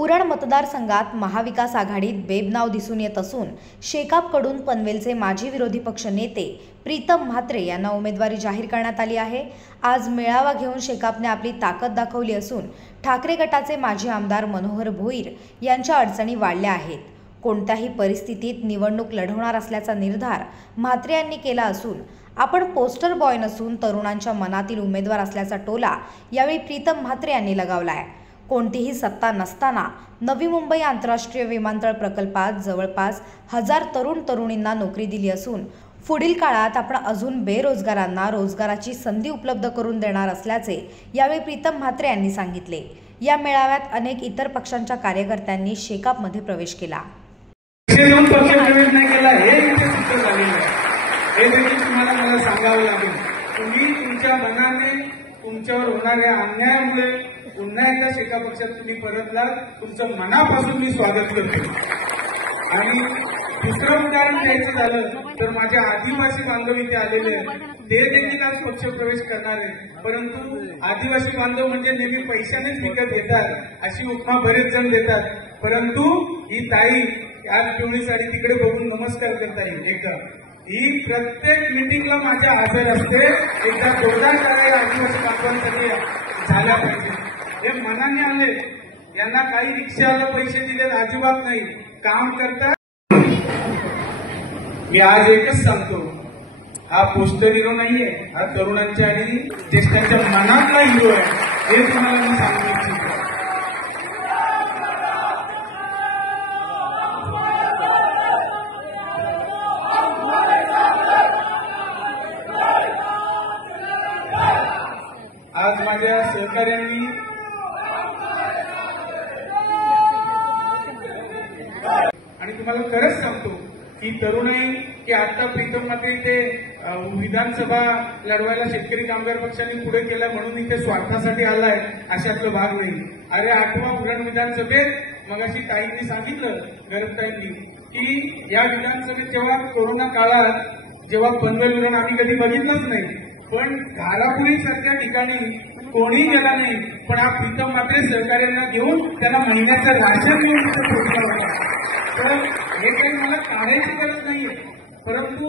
उरण मतदारसंघात महाविकास आघाडीत बेबनाव दिसून येत असून शेकापकडून पनवेलचे माजी विरोधी पक्ष नेते प्रीतम म्हात्रे यांना उमेदवारी जाहीर करण्यात आली आहे। आज मेळावा घेऊन शेकापने आपली ताकद दाखवली असून ठाकरे गटाचे माजी आमदार मनोहर भोईर यांच्या अडचणी वाढल्या आहेत। कोणत्याही परिस्थितीत निवडणूक लढवणार असल्याचा निर्धार म्हात्रे यांनी केला असून आपण पोस्टर बॉय नसून तरुणांच्या मनातील उमेदवार असल्याचा टोला यावेळी प्रीतम म्हात्रे यांनी लगावला आहे। कोणतीही सत्ता नसताना नवी मुंबई आंतरराष्ट्रीय विमानतळ प्रकल्पात जवळपास 1000 तरुण तरुणींना नोकरी दिली असून पुढील काळात आपण अजून बेरोजगारांना रोजगाराची संधी उपलब्ध करून देणार असल्याचे यावेळी प्रीतम म्हात्रे यांनी सांगितले। या मेळाव्यात अनेक इतर पक्षांच्या कार्यकर्त्यांनी शेकापमध्ये प्रवेश केला। मला सांगावं लागेल, तुम्ही तुमच्या मनाने तुमच्यावर होणाऱ्या अन्यायामुळे पुन्हा एकदा शेका पक्षात तुम्ही परतलात, तुमचं मनापासून मी स्वागत करतो। आणि दुसरं उदाहरण द्यायचं झालं तर माझ्या आदिवासी बांधव इथे आलेले आहेत, ते देखील आज पक्ष प्रवेश करणार आहेत। परंतु आदिवासी बांधव म्हणजे नेहमी पैशानेच विकत घेतात अशी उपमा बरेच जण देतात, परंतु ही ताई आज पिवळी साडी तिकडे बघून नमस्कार करता येईल। एकदा ही प्रत्येक मीटिंगला माझ्या हजर असते। एकदा जोरदार करायला आदिवासी बांधवांसाठी झाल्या पाहिजे। हे मनाने आले, यांना काही रिक्षाला पैसे दिले अजिबात नाही, काम करतात। मी आज एकच सांगतो, हा पोस्टर हिरो नाहीये, हा तरुणांच्या आणि ज्येष्ठांच्या मनातला हिरो आहे, हे तुम्हाला मी सांगू इच्छितो। आज माझ्या सहकार्यांनी आणि तुम्हाला खरंच सांगतो की तरुणाई की आता प्रीतम म्हात्रे इथे विधानसभा लढवायला शेतकरी कामगार पक्षाने पुढे केला म्हणून इथे स्वार्थासाठी आलाय अशातला भाग नाही। अरे आठवा उरण विधानसभेत मगाशी ताईंनी सांगितलं, गरजताईंनी, की या विधानसभेत जेव्हा कोरोना काळात जेव्हा पनवेल उरण आम्ही कधी बघितलंच नाही, पण घालापुरी सारख्या ठिकाणी कोणी गेला नाही, पण हा प्रीतम म्हात्रे सहकार्यांना घेऊन त्यांना महिन्याचं राशन देऊन पोहोचला होता। तर हे काही मला काढायची गरज नाहीये, परंतु